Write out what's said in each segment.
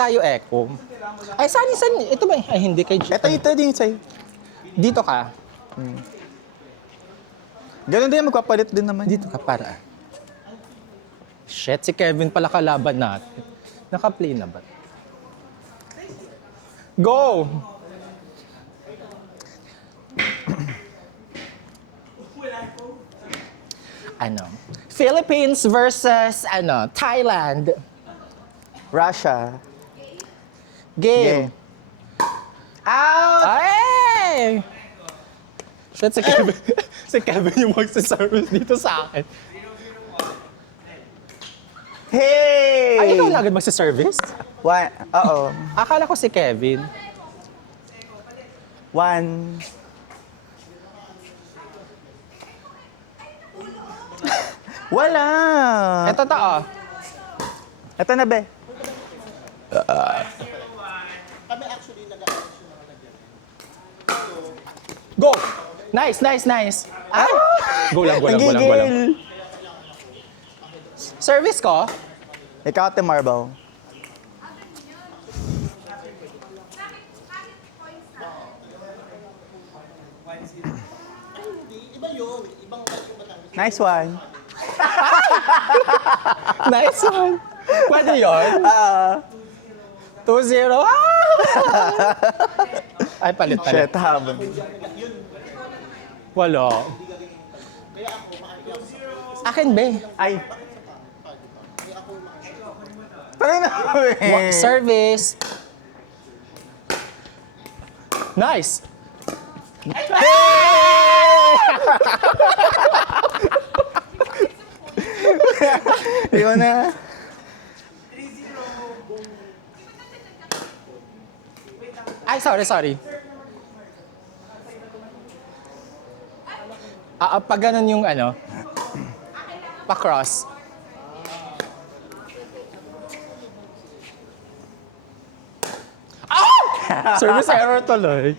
Tayo echo. Ay, saan? Ito ba? Ay, hindi kay Ito din sa'yo. Dito ka. Ganun din, magpapalit din naman. Dito ka para. Shit, si Kevin pala kalaban natin. Naka-play na ba? Go! Philippines versus Thailand. Russia. Game. Out! Ay! Shit, si Kevin. Si Kevin yung magsaservice dito sa akin. Hey! Ay, ikaw na agad magsaservice? One. Oo. Akala ko si Kevin. One. Wala. Ito to. Ito na, be. Go! Nice. Ay! Go lang. Nagigil. Service ko? Ikaw, Ate Marble. Nice one. Nice one. Pwede yun? 2-0. Ah! Ay, palit. Shit, habang. Wala. Akin, be. Ay. Parang na, Service. Nice. Yun na. Ay, sorry. Pag ganun yung pa-cross. Service error tuloy.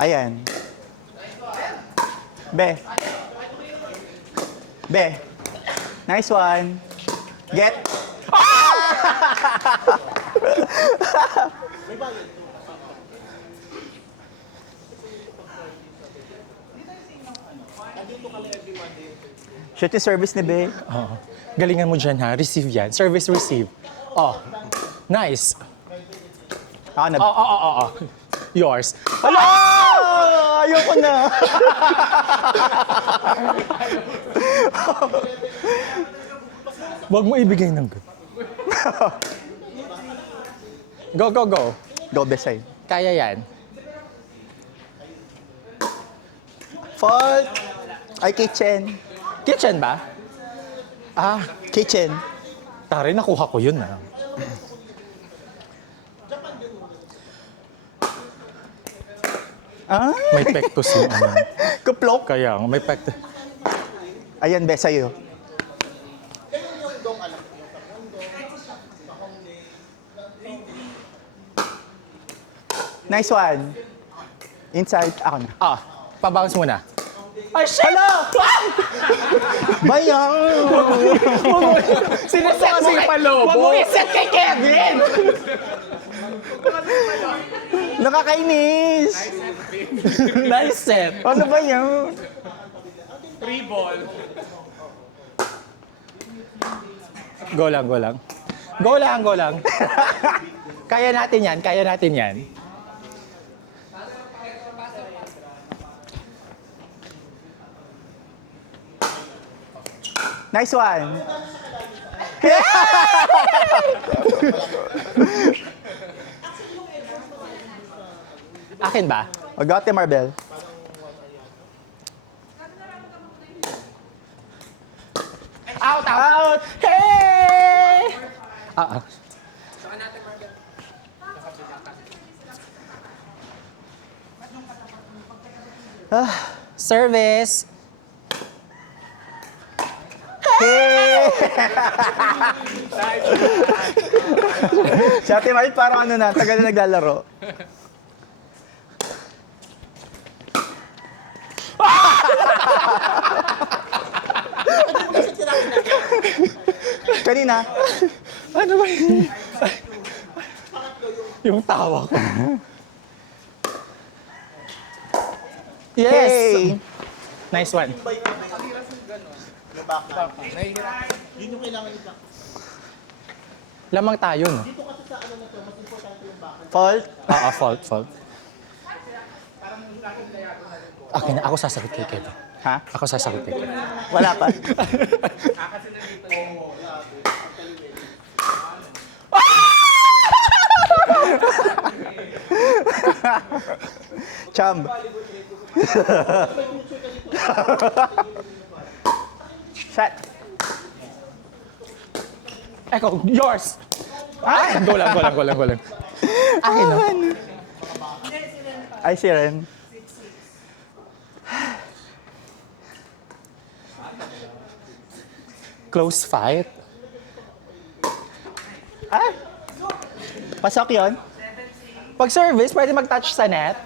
Ayan. Be. Nice one. Get. Shit yung service ni Be. Oo. Galingan mo dyan ha. Receive yan. Service receive. Oh. Nice. Ako na. Oo. Yours. Hala! Ayoko na. Huwag mo ibigay ng good. Go. Go, Be, side. Kaya yan. Fault. Ay, kitchen. Kitchen ba? Kitchen. Tari, nakuha ko yun ah. May pectus yung Kuplok. Kaya may pectus. Ayan, Be, sa'yo. Nice one. Inside. Ako na. Pabounce muna. Ay, shit! Hala! Bayang! Sineset mo kay Palobo. Huwag mo iset kay Kevin! Nakakainis! Nice set. Ano ba yan? Go lang. Kaya natin yan. Nice one. Akin ba? Ate Marble. Out! Hey! Service. Hey! Si Ate Marble parang tagal na naglalaro. Kanina. Ano ba yun? Yung tawa ko. Yes! Hey! Nice one. Yun yung kailangan nito. Lamang tayo, no? Dito kasi sa ano na to, mas importante yung bakal. Fault. Fault. Okay, ako sasagot kay Kevin. Ha? Ako sasagot kay Kevin. Wala pa. Cham. Shot. Eko, yours! Go lang. Akin, no? Ay, si Ren. Close fight. Ah! Pasok yon. Pag service, pwede mag-touch sa net.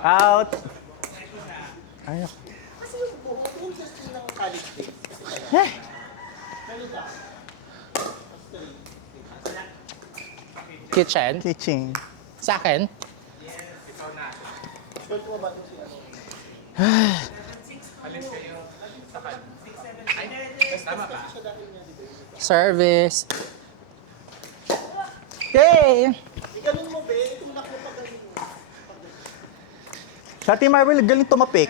Out. Ay, ako. Kasi yung buhok, yung just ng college days. Kitchen. Kitchen. Sa akin. Short mo ba ito siya? Service. Yay! Ganun mo, be. Itong lock mo pa ganun mo. Sa Team Marvel, galing tumapik.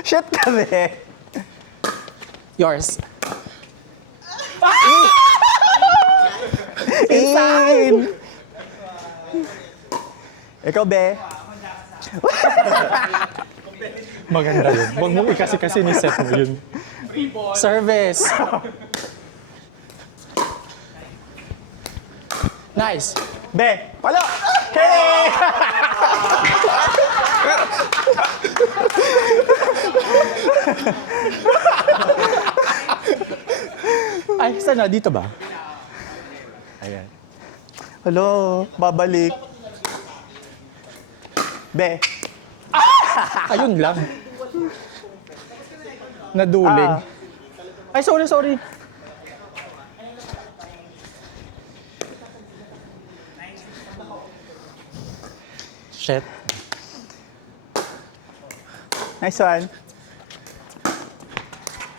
Shit kami. Yours. In. Ikaw, be. Maganda yun. Huwag mo ikasi-kasi ni set mo yun. Service. Nice. Be. Palo. Hey! Ay, saan na? Dito ba? Ayan. Hello, babalik. Be. Ayun lang. Naduling. Ay, sorry. Shit. Nice one.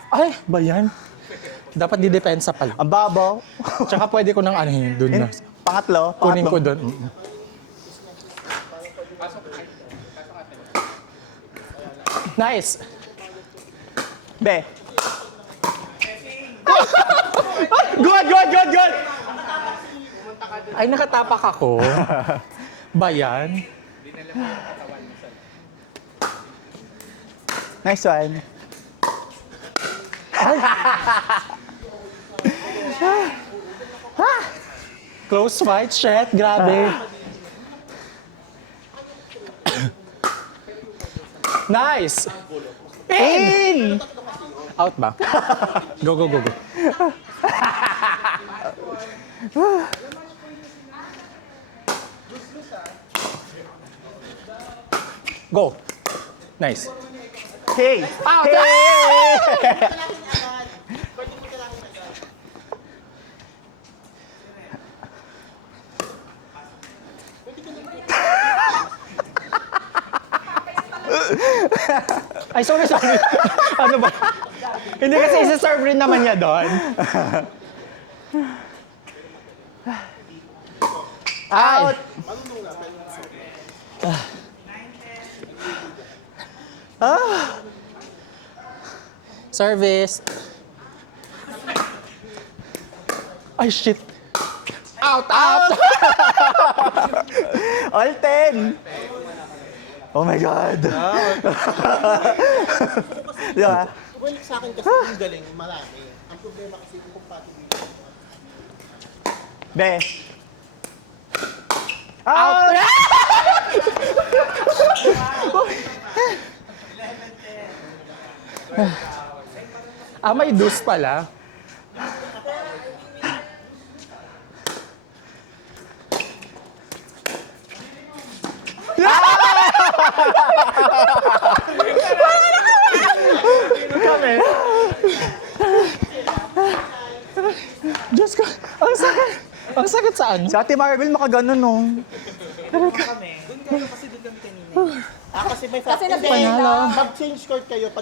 Ay, ba yan? Dapat didepensa pala. Ang babaw. Tsaka pwede ko nang ano yun, dun na. Pangatlo. Kunin ko Pangatlo. dun. Nice. Be. Good! Ay, nakatapak ako. Ba yan? Nice one. Close fight, shit. Grabe. Nice. In! Out ba? Go. Go. Nice. Hey! Out! Hey! Ay, sorry. Ano ba? Hindi kasi isa-serve rin naman niya doon. Out! Service. Ay, shit. Out! All 10! Oh my God! Di ba? Well, sa akin kasi yung galing, marami. Ang problema kasi yung compatibility. Be. Out! May deuce pala. Kami. Diyos ko, ang sakit. Ang sakit saan? Si Ate Marvel makaganon, no? Kasi may Kasi Hindi, nagpanalo. mag-change court kayo.